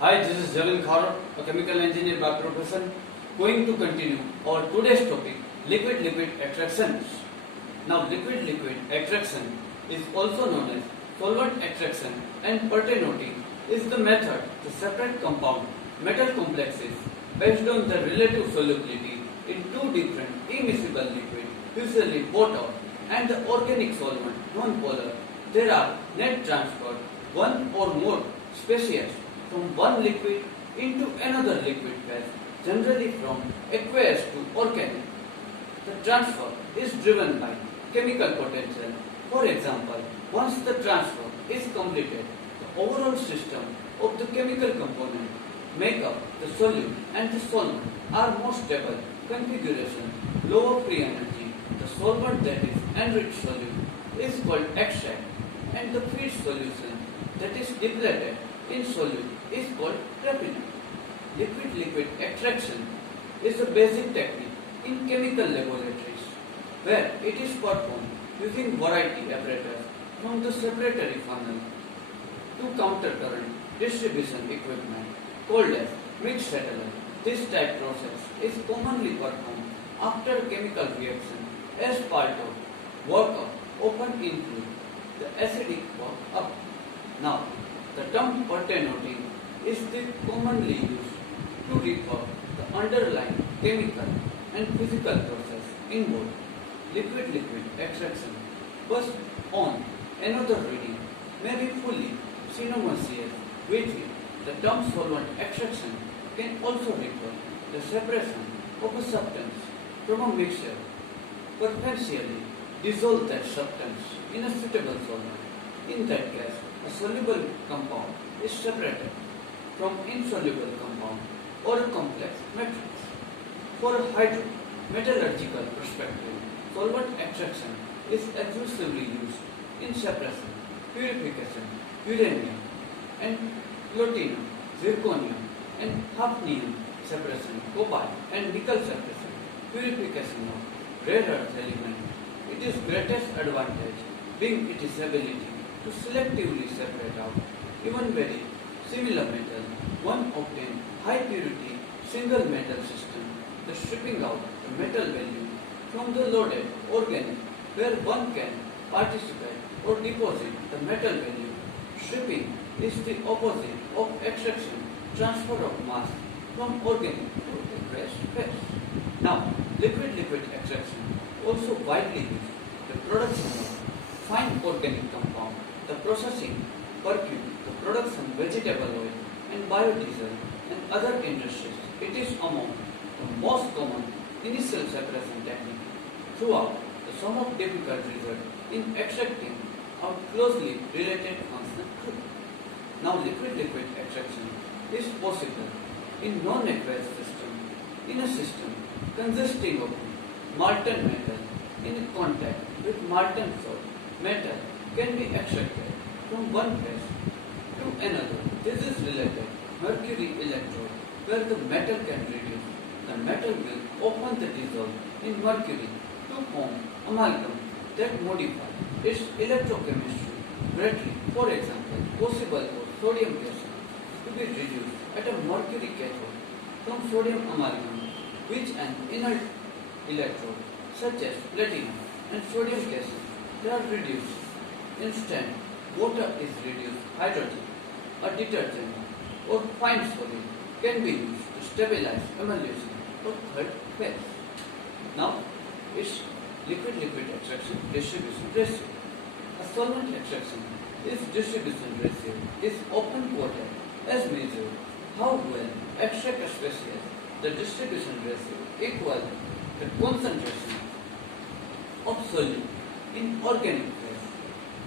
Hi, this is Javin Kharo, a chemical engineer by profession, going to continue our today's topic, liquid-liquid attractions. Now, liquid-liquid attraction is also known as solvent attraction and pertaining is the method to separate compound metal complexes based on the relative solubility in two different immiscible liquids, usually water and the organic solvent non-polar. There are net transfer one or more species from one liquid into another liquid phase, generally from aqueous to organic. The transfer is driven by chemical potential. For example, once the transfer is completed, the overall system of the chemical component makeup, the solute and the solvent are more stable configuration, lower free energy. The solvent that is enriched solute is called extract and the feed solution that is depleted in solute is called refined. Liquid-liquid extraction is a basic technique in chemical laboratories where it is performed using variety apparatus from the separatory funnel to counter-current distribution equipment called as mixed satellite. This type process is commonly performed after a chemical reaction as part of workup often include the acidic workup. Now, the term pertaining is the commonly used to refer the underlying chemical and physical process involved. Liquid-liquid extraction first on another reading may be fully synonymous with the term solvent extraction can also refer the separation of a substance from a mixture, preferentially dissolve that substance in a suitable solvent. In that case, a soluble compound is separated from insoluble compound or a complex matrix. For a hydrometallurgical perspective, solvent extraction is exclusively used in separation, purification, uranium and platinum, zirconium and hafnium separation, cobalt and nickel separation, purification of rare earth element. It is greatest advantage being its ability to selectively separate out even very similar metal. One obtain high purity single metal system, the stripping out the metal value from the loaded organic where one can participate or deposit the metal value. Stripping is the opposite of extraction, transfer of mass from organic to aqueous phase. Now, liquid-liquid extraction also widely used the production of fine organic compound, the processing, perfume, the production vegetable oil and biodiesel and other industries. It is among the most common initial separation technique. Throughout, the sum of difficult result in extracting out closely related functional group. Now, liquid-liquid extraction is possible in non-aqueous system. In a system consisting of molten metal in contact with molten salt, metal can be extracted from one phase to another. This is related mercury electrode where the metal can reduce. The metal will often dissolve in mercury to form amalgam that modify its electrochemistry greatly. For example, possible for sodium cation to be reduced at a mercury cathode from sodium amalgam, which an inert electrode such as platinum and sodium cation they are reduced. Instead, water is reduced hydrogen, a detergent or fine solid can be used to stabilize emulsion or third phase. Now, its liquid-liquid extraction distribution ratio. A solvent extraction is distribution ratio is often quoted as measure how well extract a species. The distribution ratio equals the concentration of solute in organic phase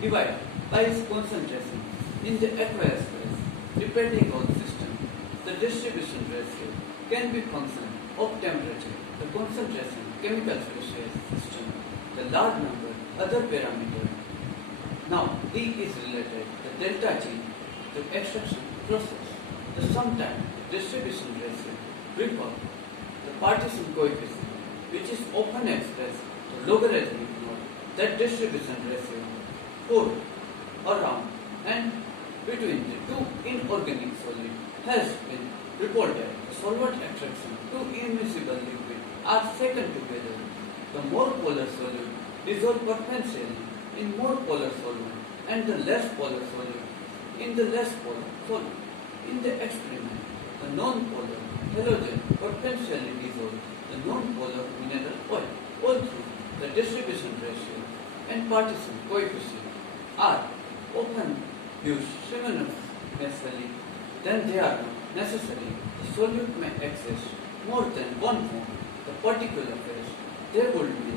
divided by its concentration in the aqueous phase. Depending on system, the distribution ratio can be function of temperature, the concentration, chemical species system, the large number other parameters. Now, D is related to delta G, the extraction process. The sometimes distribution ratio refer the partition coefficient, which is often expressed the logarithmic note that distribution ratio for around and between the two inorganic solid has been reported the solvent attraction to immiscible liquid are shaken together. The more polar solute dissolve preferentially in more polar solvent and the less polar solute in the less polar solvent. In the experiment, the non-polar halogen preferentially dissolve the non-polar mineral oil, although the distribution ratio and partition coefficient are often used simultaneously, then they are not necessary. The solute may access more than one form. The particular case, there would be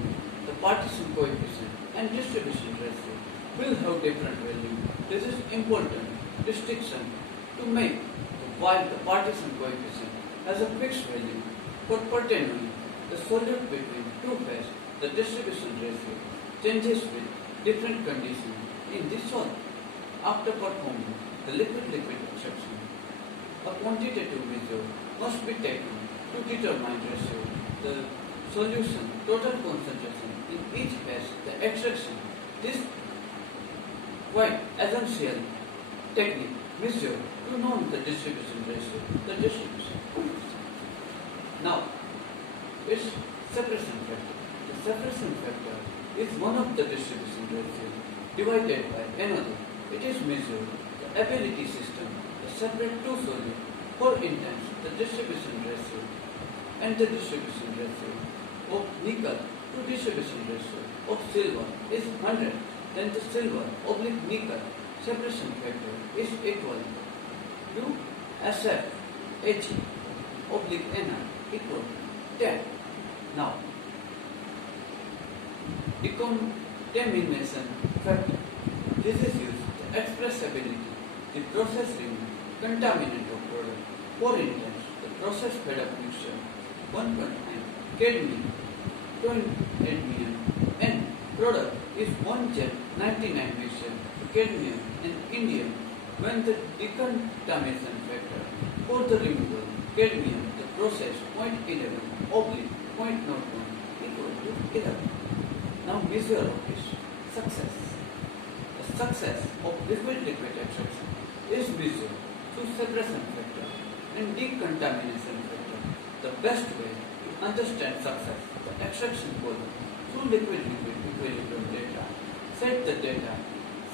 the partition coefficient and distribution ratio will have different value. This is important distinction to make. While the partition coefficient has a fixed value for pertaining the solute between two phases, the distribution ratio changes with different conditions in this solvent. After performing the liquid-liquid extraction, a quantitative measure must be taken to determine ratio, the solution total concentration in each phase, the extraction. This quite essential technique measure to know the distribution ratio, the distribution. Now, its separation factor. The separation factor is one of the distribution ratio divided by another. It is measured the ability system to separate two solutes. For instance, the distribution ratio and the distribution ratio of nickel to distribution ratio of silver is 100. Then the silver oblique nickel separation factor is equal to SF Ag oblique Ni equal to 10. Now, decontamination factor. This is used to express ability, the process remove contaminant of product. For instance, the process fed up mixture 1.9 cadmium, 20 cadmium and product is 1 Gen 99 mixture cadmium and indium. When the decontamination factor for the removal cadmium, the process 0.11 oblique 0.01 equal to 11. Now measure of this success. The success of liquid-liquid extraction is measured through separation factor and decontamination factor. The best way to understand success of the extraction column through liquid-liquid equilibrium data. Set the data.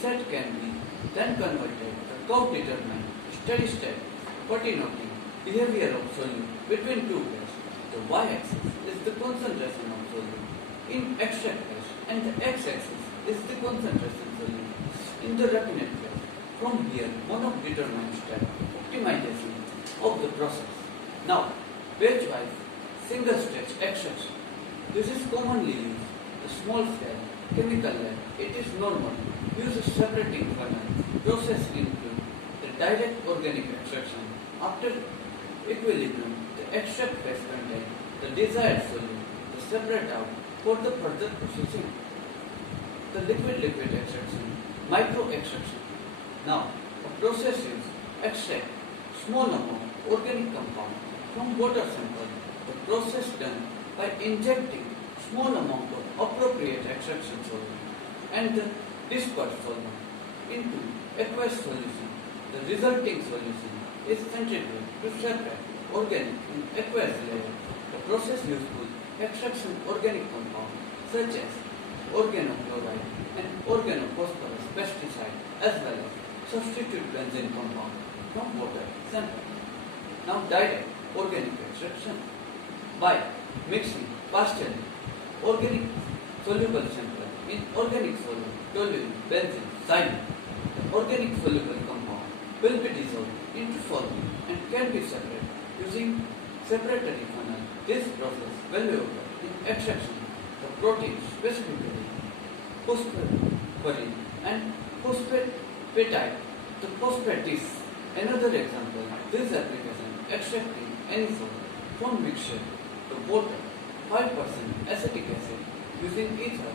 Set can be then converted. The curve determines steady state denoting behavior of solute between two phases. The y-axis is the concentration of solute in extract phase and the x-axis is the concentration solute in the raffinate phase. From here, one of determined step optimization of the process. Now, batch-wise single stage extraction. This is commonly used. The small scale chemical lab. It is normal. Use a separating funnel. Process include the direct organic extraction. After equilibrium, the extract phase contains the desired solute. The separate out for the further processing. The liquid-liquid extraction, micro extraction. Now, a process is extract small amount organic compound from water sample. The process done by injecting small amount of appropriate extraction solvent and the dispersed solvent into aqueous solution. The resulting solution is centrifugal to separate organic in aqueous layer. The process useful extraction organic compound such as organochloride and organophosphorus pesticide as well as substitute benzene compound from water sample. Now direct organic extraction by mixing partially organic soluble sample in organic solute, toluene, benzene, xylene. The organic soluble compound will be dissolved into solvent and can be separated using separatory funnel. This process will be occur in extraction. The protein specifically phosphorin and phosphatide. The phosphate is another example. This application extracting any solvent from mixture to water 5% acetic acid using ether.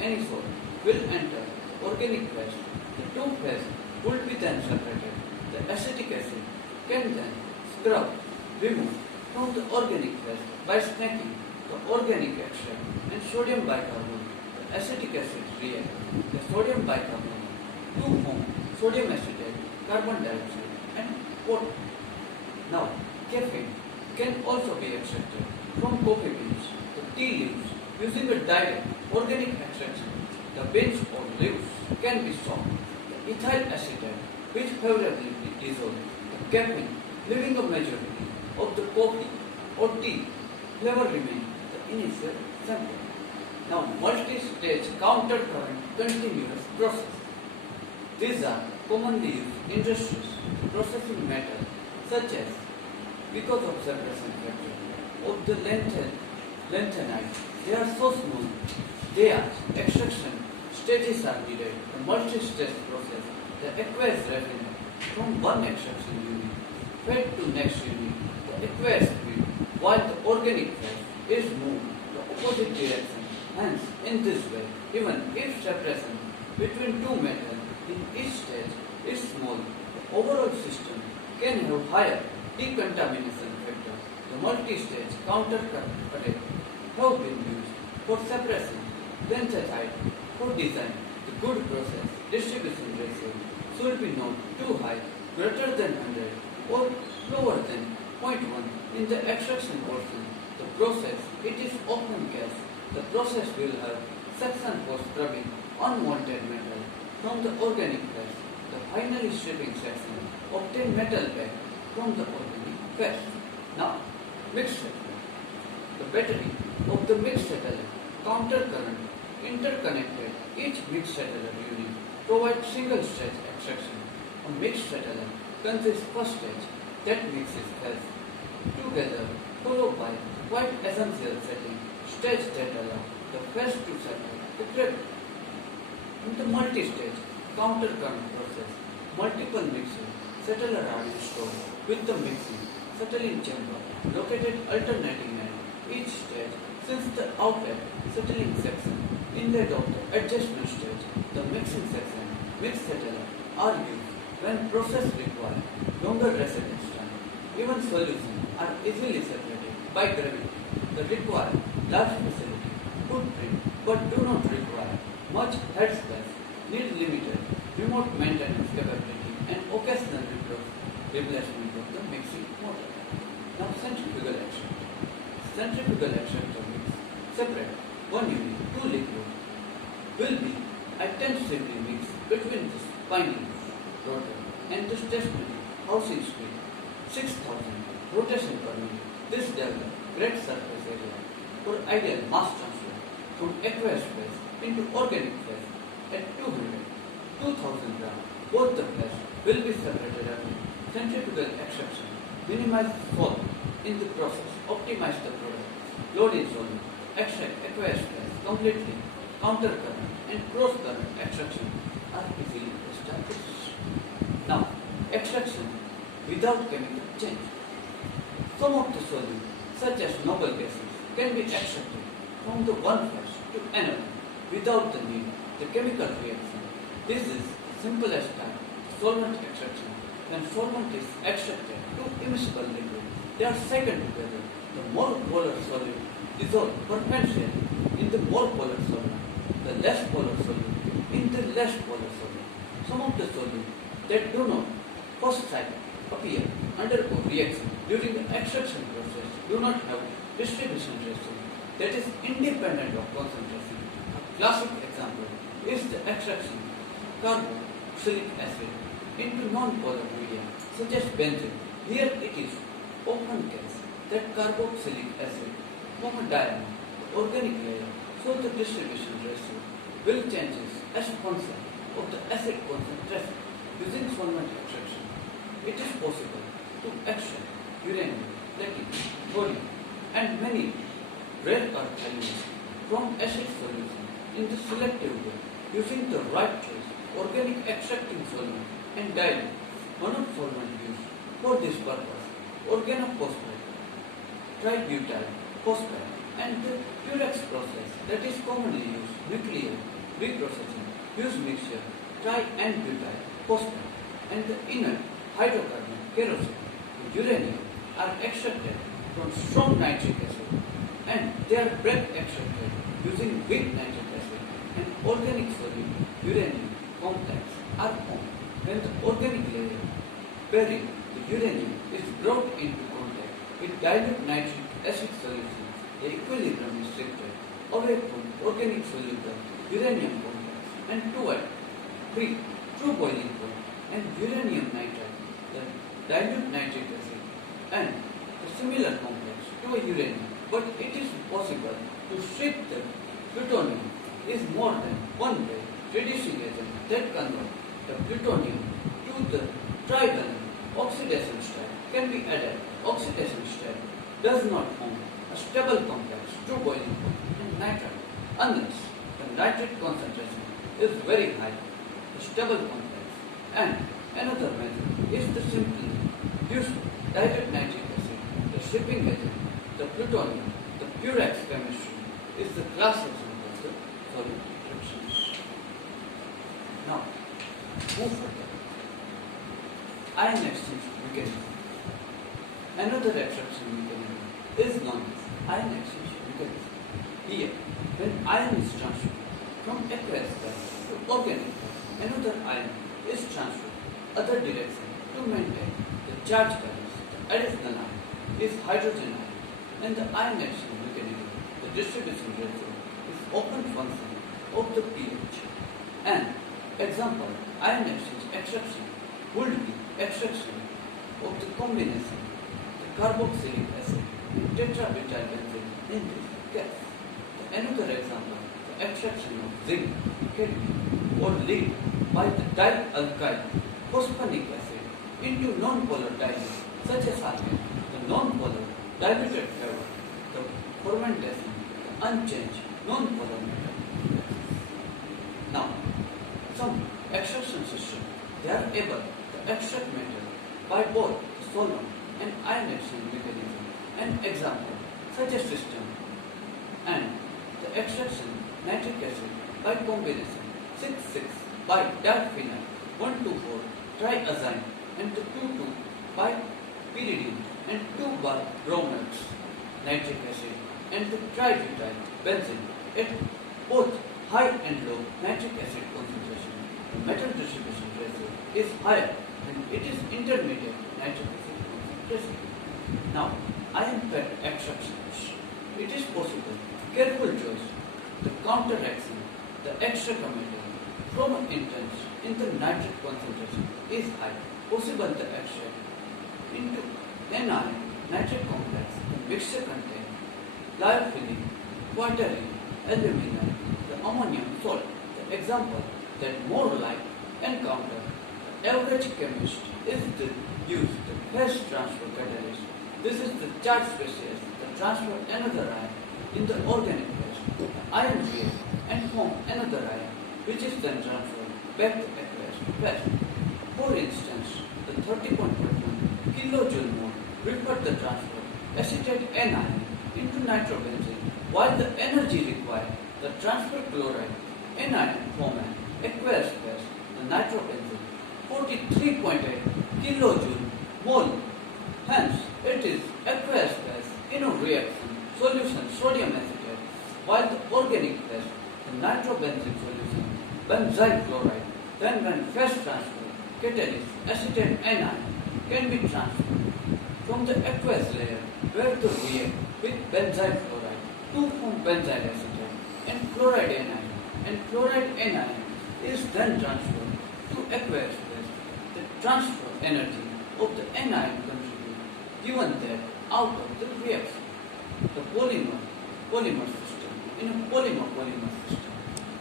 Any solvent will enter the organic phase. The two phases would be then separated. The acetic acid can then scrub, remove from the organic phase by stacking the organic extract and sodium bicarbonate. The acetic acid react the sodium bicarbonate to form sodium acetate, carbon dioxide and water. Now, caffeine can also be extracted from coffee beans, the tea leaves, using a direct organic extraction. The beans or leaves can be soaked. The ethyl acetate, which favorably dissolve the caffeine, leaving a majority of the coffee or tea flavor remain the initial sample. Now, multi-stage counter-current continuous process. These are commonly used in industries processing metal such as because of separation factor of the lanthanide. They are so small, their extraction stages are needed. The multi-stage process, the aqueous refined from one extraction unit fed to next unit, the aqueous feed, while the organic phase is moved the opposite direction. Hence, in this way, even if separation between two metals in each stage is small, the overall system can have higher decontamination factor. The multi-stage counter-current array have been used for separation. Lanthanide for design the good process distribution ratio should be not too high, greater than 100 or lower than 0.1 in the extraction portion. The process, it is often guessed, the process will have section for scrubbing unwanted metal from the organic phase. The finally stripping section obtain metal back from the organic phase. Now, mixed settlement. The battery of the mixed settler counter current interconnected. Each mixed settler unit provides single stage extraction. A mixed settler consists first stage that mixes phase together, followed by quite essential setting stage that allow the phase to settle to gravity. In the multi-stage counter current process, multiple mixing settlers are installed with the mixing settling chamber located alternating at each stage. Since the outlet settling section inlet of the adjustment stage, the mixing section mixed settler are used when process require longer residence time. Even solutions are easily separated by gravity. They require large facility, footprint, but do not require much head space, need limited remote maintenance capability and occasional replacement of the mixing motor. Now centrifugal action. Centrifugal extractor mix separate one unit, two liquids will be intensively mixed between the spinning rotor and the stationary housing speed 6000 rotation per minute. This develops great surface area for ideal mass transfer from aqueous phase into organic phase at 2000 grams. Both the phase will be separated after centrifugal extraction. Minimize fall in the process, optimize the product, load in solvent, extract aqueous phase completely, counter current and cross current extraction are easily established. Now, extraction without chemical change. Some of the solutes, such as noble gases, can be extracted from the one phase to another without the need the chemical reaction. This is the simplest type of solvent extraction. When solvent is extracted to immiscible liquid, they are shaken together. The more polar solute dissolve perpetually in the more polar solvent, the less polar solute in the less polar solvent. Some of the solutes that do not first cycle appear undergo reaction during the extraction process do not have distribution ratio that is independent of concentration. A classic example is the extraction carboxylic acid into non-polar media such as benzene. Here it is often case that carboxylic acid form a diamond, the organic layer, so the distribution ratio will changes as a function of the acid concentration. Using solvent extraction, it is possible to extract uranium, platinum, thorium and many rare earth elements from acid solution in the selective way using the right choice organic extracting solvent and dilute. One of solvent used for this purpose, organophosphate, tributyl phosphate and the Purex process that is commonly used nuclear reprocessing use mixture tri and butyl phosphate and the inert hydrocarbon kerosene and uranium are extracted from strong nitric acid and they are break extracted using weak nitric acid and organic solute uranium complex are formed when the organic layer bearing the uranium is brought into contact with dilute nitric acid solution, the equilibrium is shifted away from organic soluble uranium complex and toward free true boiling point and uranium nitride, the dilute nitric acid and a similar complex to a uranium, but it is possible to shift the plutonium is more than one way reducing agent that convert the plutonium to the trivalent oxidation state can be added. Oxidation state does not form a stable complex to boiling point and nitride unless the nitrate concentration is very high, the stable complex. And another method is the simply use dilute nitric acid, the shipping agent, the plutonium, the Purex chemistry is the class example of the solid reactions. Now, move further. Ion exchange mechanism. Another extraction mechanism is known as ion exchange mechanism. Here, when ion is transferred from aqueous phase to organic phase, another ion is transferred other direction to maintain the charge balance. The additional ion is hydrogen ion, and the ion exchange mechanism, the distribution ratio, is open function of the pH. And example, ion exchange extraction would be extraction of the combination the carboxylic acid and tetrabutylbenzene in this gas. Another example, the extraction of zinc, cadmium or lead by the dialkyl phosphonic acid into non-polar diamonds such as argon, the non-polar diluted fiber, the fermentation, the unchanged non-polar metal. Now, some extraction systems, they are able to extract metal by both the solvent and ion exchange mechanism. An example, such a system, and the extraction nitric acid by combination 6,6 by diaphenyl 1,2,4 triazine and the 2,2 by pyridine and 2 by bromonates nitric acid and the tributyl benzene at both high and low nitric acid concentration. The metal distribution ratio is higher and it is intermediate nitric acid concentration. Now, ion pair extractions. It is possible, careful choice, the counteraction, the extra metal from intense in the nitric concentration is high. Possible the extract into anion nitric complex. The mixture contains lyophilin, quaternary, aluminum, the ammonium salt. The example that more like encounter the average chemist is to use the phase transfer catalyst. This is the charge species that transfer another ion in the organic phase. The ion react and form another ion which is then transferred back to aqueous phase. For instance, the 30.1 kilojoule mole refer the transfer acetate anion into nitrobenzene, while the energy required the transfer chloride anion form an aqueous phase, the nitrobenzene 43.8 kilojoule mole. Hence, it is aqueous phase in a reaction solution sodium acetate, while the organic phase, the nitrobenzene solution benzyl chloride. Then when phase transfer catalyst acetate anion can be transferred from the aqueous layer where to react with benzyl chloride to form benzyl acetate and chloride anion, and chloride anion is then transferred to aqueous phase. The transfer energy of the anion contribute given that out of the reaction. The polymer system. In a polymer system,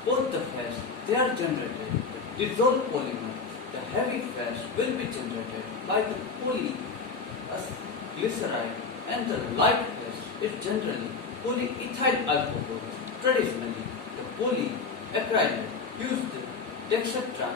both the phase they are generated. The dissolved polymer, the heavy phase will be generated by the polyglyceride, and the light phase is generally polyethyl alcohol. Traditionally, the polyacrylate used the dexatran.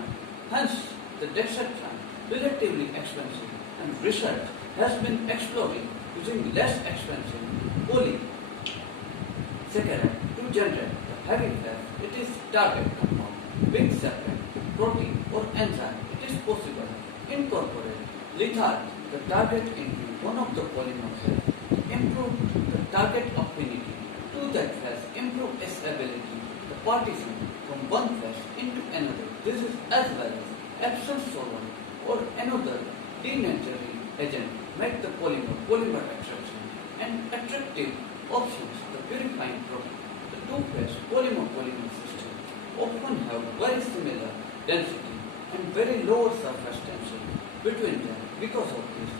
Hence, the dexatran relatively expensive, and research has been exploring using less expensive polysaccharide to generate the heavy phase. It is target compound, big saccharide, protein or enzyme. It is possible to incorporate litharg, the target into one of the polymer phase, improve the target affinity to that phase, improve its ability to partition from one phase into another. This is as well as Epsom solvent or another denaturing agent make the polymer extraction and attractive options, the purifying product. The two-phase polymer system often have very similar density and very lower surface tension between them. Because of this,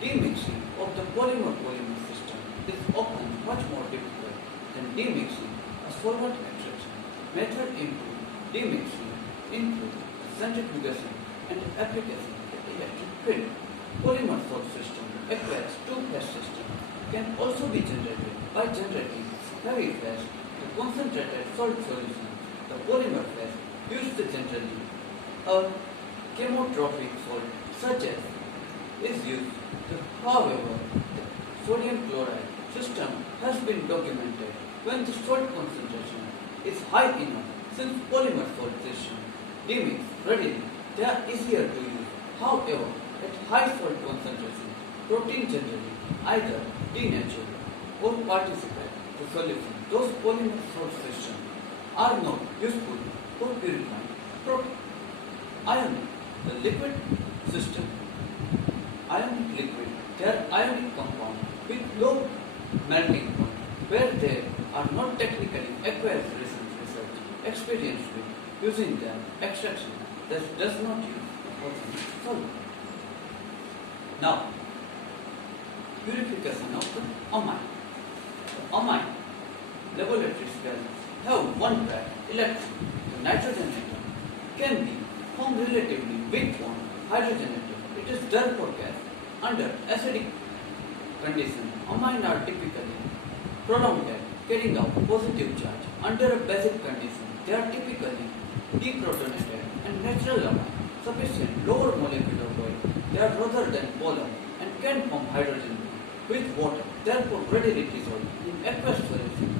demixing of the polymer system is often much more difficult than demixing a solvent extraction. Method into demixing include centrifugation and application of electric field. Polymer salt system, aqueous two-phase system, can also be generated by generating heavy phase, the concentrated salt solution. The polymer phase used generally a chemotrophic salt such as is used. However, the sodium chloride system has been documented when the salt concentration is high enough. Since polymer salt system demix readily, they are easier to use. However, at high salt concentration, protein generally either denature or participate to solution. Those polymer salt systems are not useful for purifying protein. Ionic, the liquid system. Ionic liquid, they are ionic compounds with low melting point, where there are not technically aqueous research experienced with using them extraction that does not use organic solvent. Now, purification of the amine. The amine laboratory gases have one pair electron. The nitrogen atom can be from relatively weak on hydrogen atom. It is therefore gas. Under acidic condition, amine are typically prolonged carrying out positive charge. Under a basic condition, they are typically deprotonated and natural amine sufficient lower molecular weight. They are rather than polar and can form hydrogen with water, therefore readily dissolved in aqueous solution.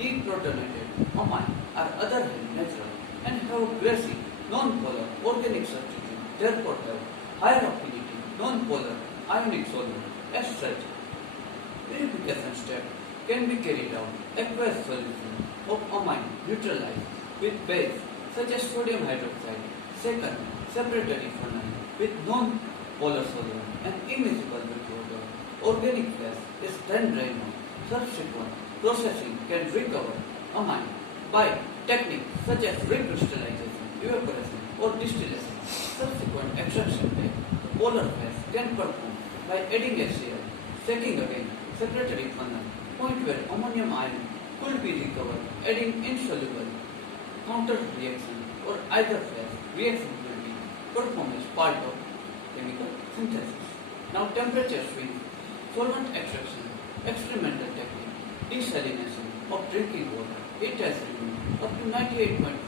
Deprotonated amine are other than natural and have grassy, non-polar organic substitute, therefore have higher affinity, non-polar ionic solvent. As such, purification step can be carried out. Aqueous solution of amine neutralized with base such as sodium hydroxide. Second, separatory funnel with non-polar solvent and immiscible with water. Organic phase is then drained out. Subsequent processing can recover amine by techniques such as recrystallization, evaporation or distillation. Subsequent extraction by the polar phase can perform by adding HCl, checking again separatory funnel, point where ammonium ion could be recovered, adding insoluble counter reaction or either phase reaction will be performed as part of chemical synthesis. Now temperature swing, solvent extraction, experimental technique, desalination of drinking water. It has removed up to 98.4%